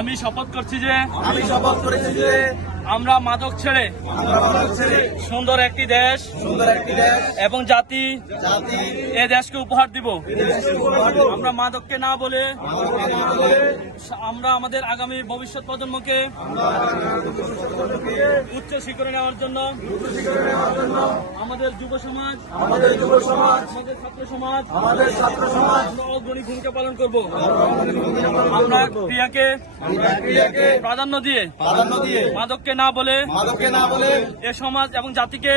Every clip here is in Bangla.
আমি শপথ করছি যে আমি শপথ করেছি যে আমরা মাদক ছেড়ে সুন্দর একটি দেশ এবং জাতি এ দেশকে উপহার দিব। আমরা মাদককে না বলে আমরা আমাদের আগামী ভবিষ্যৎ প্রজন্মকে উচ্চ শিখরে নেওয়ার জন্য আমাদের যুব সমাজ, আমাদের ছাত্র সমাজ অগ্রণী ভূমিকা পালন করব। আমরা ক্রিয়াকে প্রাধান্য দিয়ে মাদককে না বলে এ সমাজ এবং জাতিকে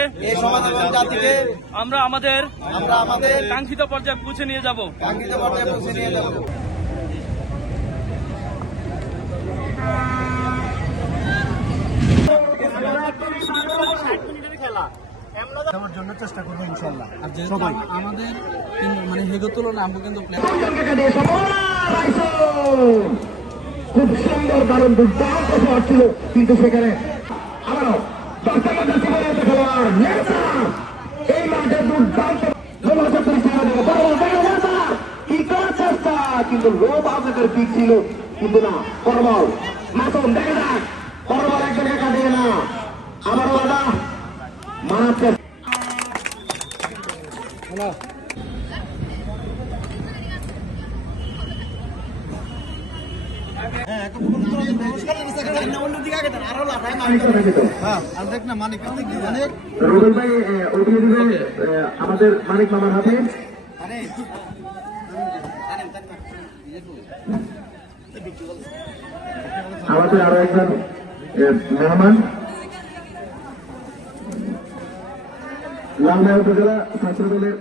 আমরা আমাদের কাঙ্ক্ষিত পর্যায়ে পৌঁছে নিয়ে যাব। জন্য চেষ্টা করবো ইনশাআল্লাহ। সবাই আমাদের মানে হেগো তুলনা আমরা কিন্তু খুব সুন্দর দারুণ দুর্দান্ত শট ছিল, কিন্তু সেখানে আবারও খেলোয়াড় এই মাঠে দুর্দান্ত কিন্তু লো বাজেটের পিক ছিল, কিন্তু না করবল মাসুম দেখে যাক করবল একজনকে কাটিয়ে না আবারও আদা মারাচ্ছে। আমাদের মানিক মামার হাতে আমাদের আরো একজন মেহমান লালমাই উপজেলা ছাত্র দলের